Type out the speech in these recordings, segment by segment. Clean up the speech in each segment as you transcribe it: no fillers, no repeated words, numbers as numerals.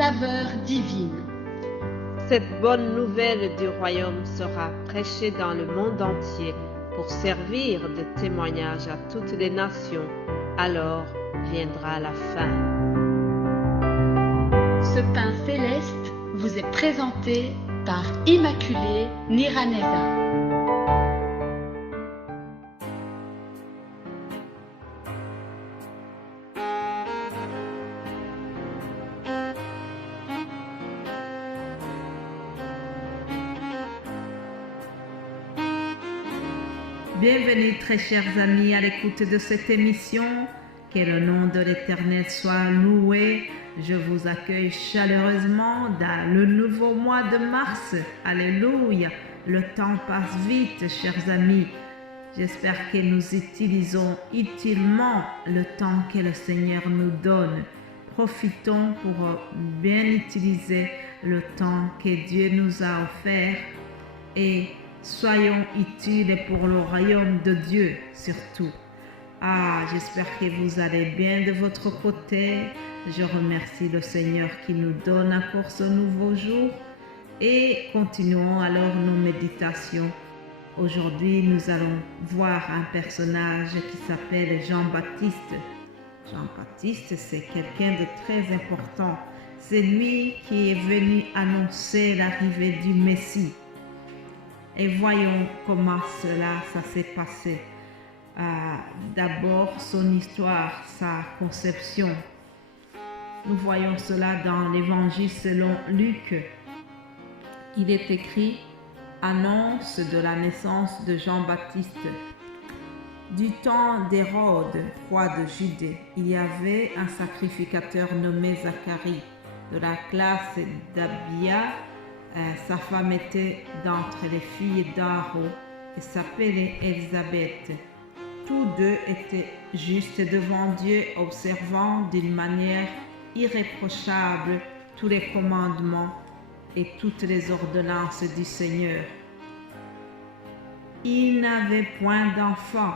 saveur divine. Cette bonne nouvelle du royaume sera prêchée dans le monde entier pour servir de témoignage à toutes les nations. Alors viendra la fin. Ce pain céleste vous est présenté par Immaculée Niraneza. Bienvenue très chers amis à l'écoute de cette émission. Que le nom de l'Éternel soit loué. Je vous accueille chaleureusement dans le nouveau mois de mars. Alléluia. Le temps passe vite, chers amis. J'espère que nous utilisons utilement le temps que le Seigneur nous donne. Profitons pour bien utiliser le temps que Dieu nous a offert et soyons utiles pour le royaume de Dieu surtout. J'espère que vous allez bien de votre côté. Je remercie le Seigneur qui nous donne encore ce nouveau jour et continuons alors nos méditations. Aujourd'hui, nous allons voir un personnage qui s'appelle Jean-Baptiste. Jean-Baptiste, c'est quelqu'un de très important. C'est lui qui est venu annoncer l'arrivée du Messie. Et voyons comment ça s'est passé. D'abord, son histoire, sa conception. Nous voyons cela dans l'Évangile selon Luc. Il est écrit « Annonce de la naissance de Jean-Baptiste ». Du temps d'Hérode, roi de Judée, il y avait un sacrificateur nommé Zacharie, de la classe d'Abia. Sa femme était d'entre les filles d'Aaron et s'appelait Élisabeth. Tous deux étaient justes devant Dieu, observant d'une manière irréprochable tous les commandements et toutes les ordonnances du Seigneur. Ils n'avaient point d'enfant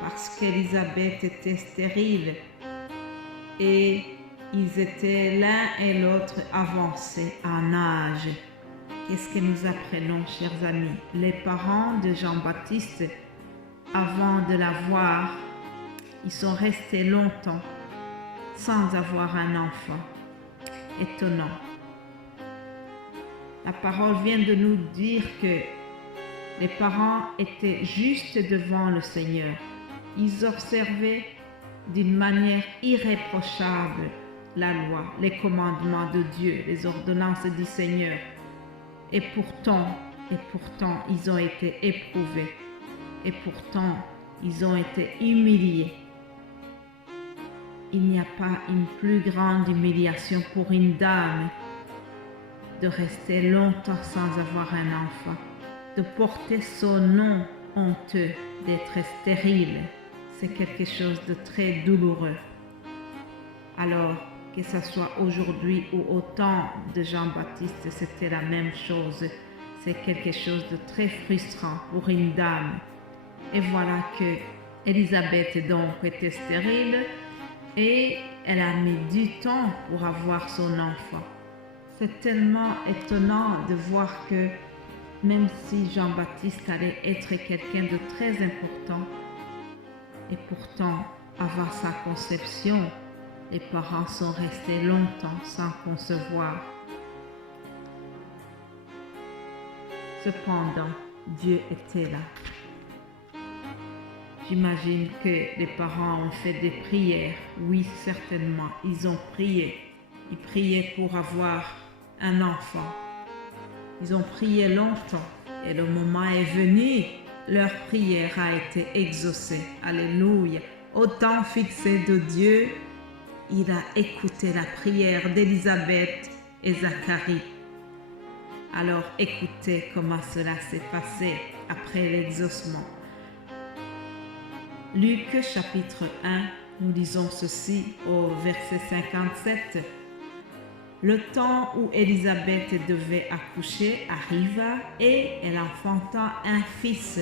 parce qu'Élisabeth était stérile et ils étaient l'un et l'autre avancés en âge. Qu'est-ce que nous apprenons, chers amis? Les parents de Jean-Baptiste, avant de l'avoir, ils sont restés longtemps sans avoir un enfant. Étonnant. La parole vient de nous dire que les parents étaient justes devant le Seigneur. Ils observaient d'une manière irréprochable la loi, les commandements de Dieu, les ordonnances du Seigneur. Et pourtant, ils ont été éprouvés. Et pourtant, ils ont été humiliés. Il n'y a pas une plus grande humiliation pour une dame de rester longtemps sans avoir un enfant, de porter son nom honteux, d'être stérile. C'est quelque chose de très douloureux. Alors, que ce soit aujourd'hui ou au temps de Jean-Baptiste, c'était la même chose. C'est quelque chose de très frustrant pour une dame. Et voilà que Élisabeth donc était stérile et elle a mis du temps pour avoir son enfant. C'est tellement étonnant de voir que même si Jean-Baptiste allait être quelqu'un de très important, et pourtant avant sa conception, les parents sont restés longtemps sans concevoir. Cependant, Dieu était là. J'imagine que les parents ont fait des prières. Oui, certainement, ils ont prié. Ils priaient pour avoir un enfant. Ils ont prié longtemps et le moment est venu. Leur prière a été exaucée. Alléluia. Au temps fixé de Dieu, il a écouté la prière d'Élisabeth et Zacharie. Alors écoutez comment cela s'est passé après l'exaucement. Luc chapitre 1, nous lisons ceci au verset 57. Le temps où Élisabeth devait accoucher arriva et elle enfanta un fils.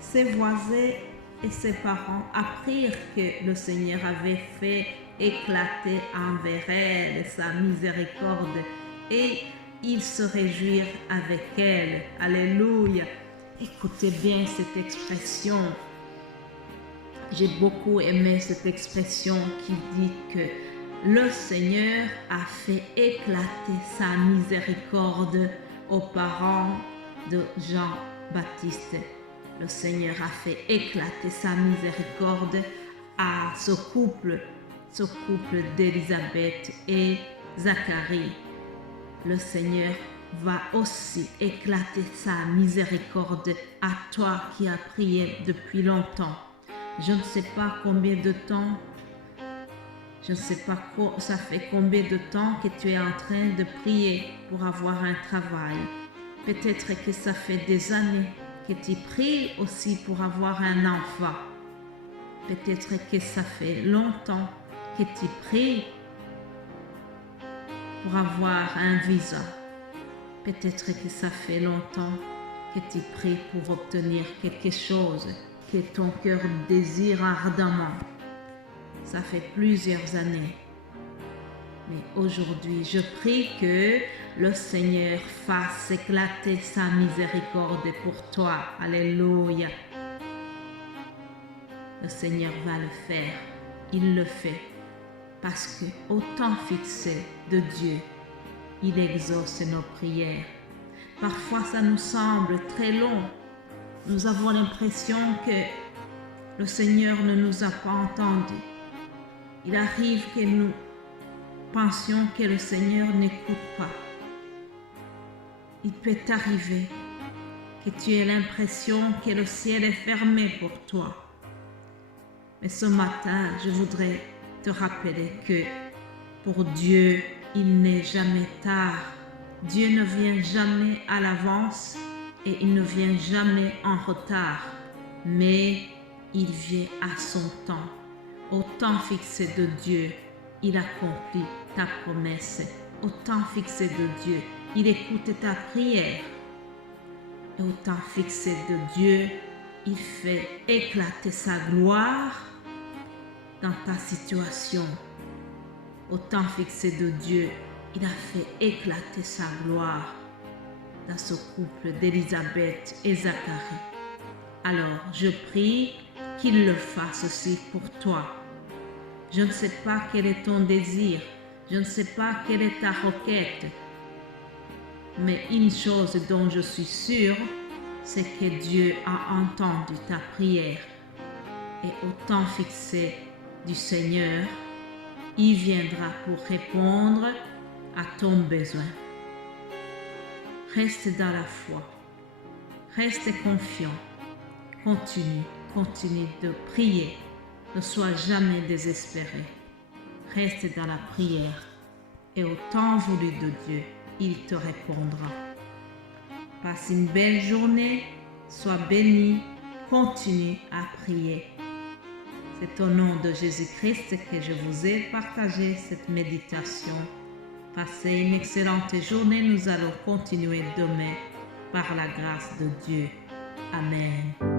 Ses voisins et ses parents apprirent que le Seigneur avait fait éclater envers elle sa miséricorde et il se réjouir avec elle. Alléluia. Écoutez bien cette expression. J'ai beaucoup aimé cette expression qui dit que le Seigneur a fait éclater sa miséricorde aux parents de Jean-Baptiste. Le Seigneur a fait éclater sa miséricorde à ce couple d'Élisabeth et Zacharie. Le Seigneur va aussi éclater sa miséricorde à toi qui as prié depuis longtemps. Je ne sais pas combien de temps, je ne sais pas ça fait combien de temps que tu es en train de prier pour avoir un travail. Peut-être que ça fait des années que tu pries aussi pour avoir un enfant. Peut-être que ça fait longtemps que tu pries pour avoir un visa. Peut-être que ça fait longtemps que tu pries pour obtenir quelque chose que ton cœur désire ardemment. Ça fait plusieurs années. Mais aujourd'hui, je prie que le Seigneur fasse éclater sa miséricorde pour toi. Alléluia. Le Seigneur va le faire. Il le fait. Parce que au temps fixé de Dieu, il exauce nos prières. Parfois, ça nous semble très long. Nous avons l'impression que le Seigneur ne nous a pas entendus. Il arrive que nous pensions que le Seigneur n'écoute pas. Il peut arriver que tu aies l'impression que le ciel est fermé pour toi. Mais ce matin, je voudrais te rappeler que pour Dieu, il n'est jamais tard. Dieu ne vient jamais à l'avance et il ne vient jamais en retard, mais il vient à son temps. Au temps fixé de Dieu, il accomplit ta promesse. Au temps fixé de Dieu, il écoute ta prière. Et au temps fixé de Dieu, il fait éclater sa gloire dans ta situation. Au temps fixé de Dieu, il a fait éclater sa gloire dans ce couple d'Élisabeth et Zacharie. Alors, je prie qu'il le fasse aussi pour toi. Je ne sais pas quel est ton désir, je ne sais pas quelle est ta requête, mais une chose dont je suis sûre, c'est que Dieu a entendu ta prière. Et au temps fixé du Seigneur, il viendra pour répondre à ton besoin. Reste dans la foi, reste confiant, continue de prier, ne sois jamais désespéré. Reste dans la prière et au temps voulu de Dieu, il te répondra. Passe une belle journée, sois béni, continue à prier. C'est au nom de Jésus-Christ que je vous ai partagé cette méditation. Passez une excellente journée. Nous allons continuer demain par la grâce de Dieu. Amen.